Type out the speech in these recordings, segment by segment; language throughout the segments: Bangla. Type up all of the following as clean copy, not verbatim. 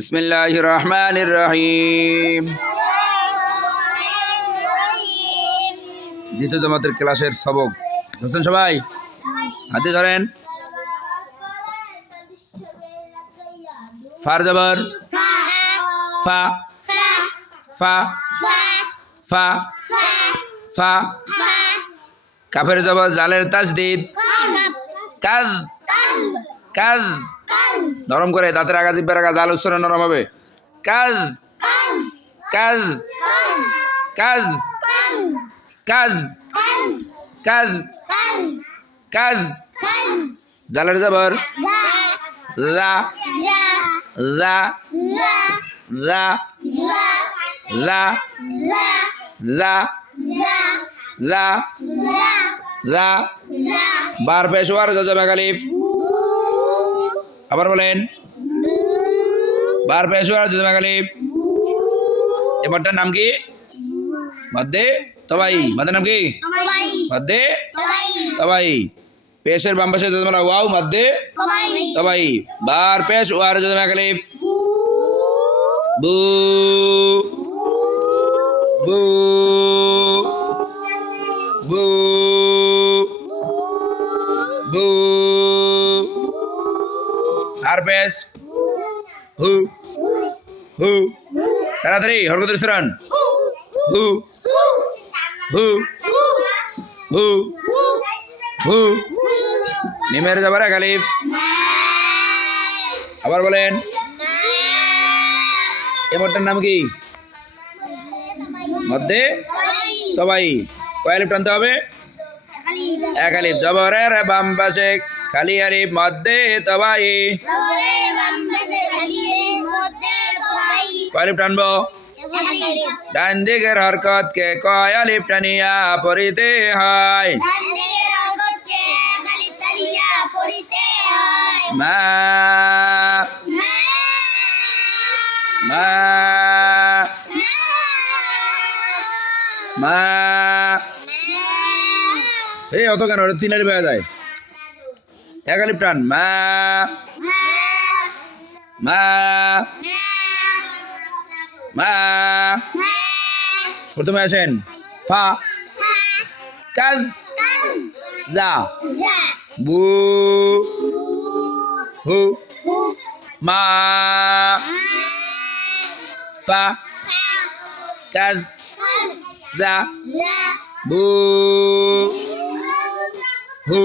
বিসমিল্লাহির রহমানির রহিম। দ্বিতীয় জামাতের ক্লাসের সবক বুঝছেন সবাই? হাতে ধরেন। ফার জবর ফা, ফা ফা ফা। কাফের জবর জালের তাসদীদ কাজ, কাজ। নরম করে দাঁতের আগা জিহ্বার আগা জাল উচ্চারণ নরম হবে। কাজ, কাজ, কাজ, কাজ, কাজ, কাজ। জালের জবর লা, লা, লা, লা, লা, লা, লা। বার পেশওয়ার জজমে গালিফ। আবার বলেন, বার পেশওয়ার জজমে গালিফ। এবারটার নাম কি? মধ্যে তবাই। মধ্যে নাম কি? মধ্যে তবাই। পেশের বাম পাশে জজমা ওয়াও, মধ্যে তবাই। বার পেশ ওয়ার জজমে গালিফ। বু, বু, বু, বু। আর পেশ হু, হু। তাড়াতাড়ি হরকতের উচ্চারণ। হু, হু, হু, হু। মিমের জবর গালিফ। আবার বলেন, এবারটার নাম কি? মধ্যে তবাই। কয় আলিফ টানতে হবে? এক আলিফ। জবরের বাম পাশে খালি আলিফ, মধ্যে তবাই। কয় আলিফ টানবো? ডান দিকের হরকত কে কয় আলিফ টানিয়া পড়িতে হয়? মা, মা, মা। এই অত কেন? তিন আলিফ হয়ে যায়। এক আলিফ টান। মা, মা, মা। প্রথমে আসেন ফা, কাজ, যা, বু, হু, মা, ফা, কাজ, যা, বু, হু,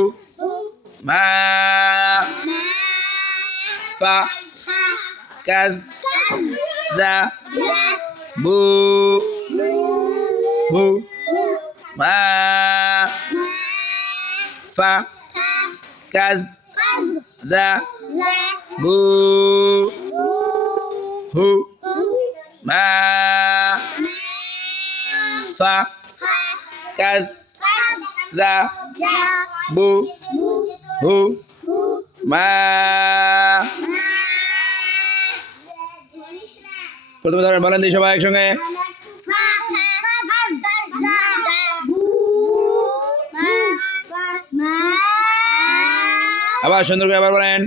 মা, ফা, কাজ, যা, বু, হু, মা, ফা, কাজ, যা, বু, হু, মা, ফা, কাজ, যা, বু, হু, মা। প্রথমে ধরেন, বলেন দিই সবাই একসঙ্গে। আবার সুন্দর করে আবার বলেন।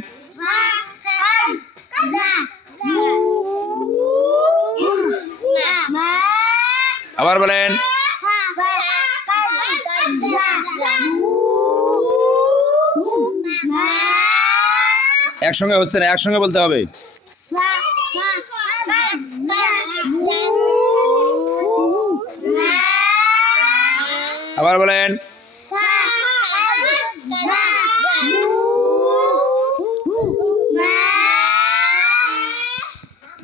আবার বলেন। একসঙ্গে হচ্ছে না, একসঙ্গে বলতে হবে। আবার বলেন।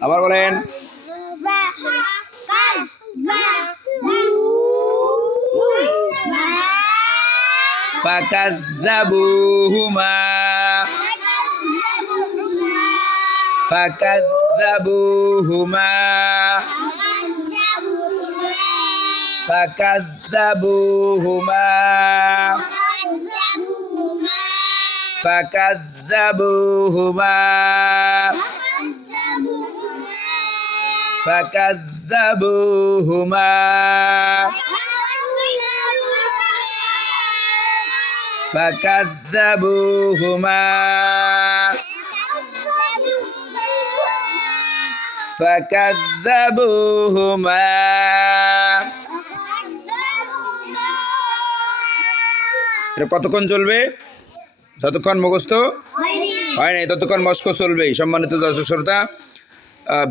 আবার বলেন। ফাকাযযাবুহুমা, ফাকাযযাবুহুমা, ফাকাযযাবুহুমা, ফাকাযযাবুহুমা, ফাকাযযাবুহুমা, ফাকাযযাবুহুমা, فكذبوهما এটা কতক্ষণ চলবে? যতক্ষণ মুখস্থ হয় নাই ততক্ষণ মস্ক চলবে। সম্মানিত দর্শক শ্রোতা,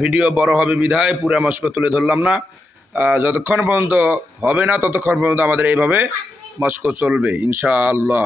ভিডিও বড় হবে বিধায় পুরা মস্ক তুলে ধরলাম না। যতক্ষণ পর্যন্ত হবে না ততক্ষণ পর্যন্ত আমাদের এইভাবে মস্ক চলবে ইনশাআল্লাহ।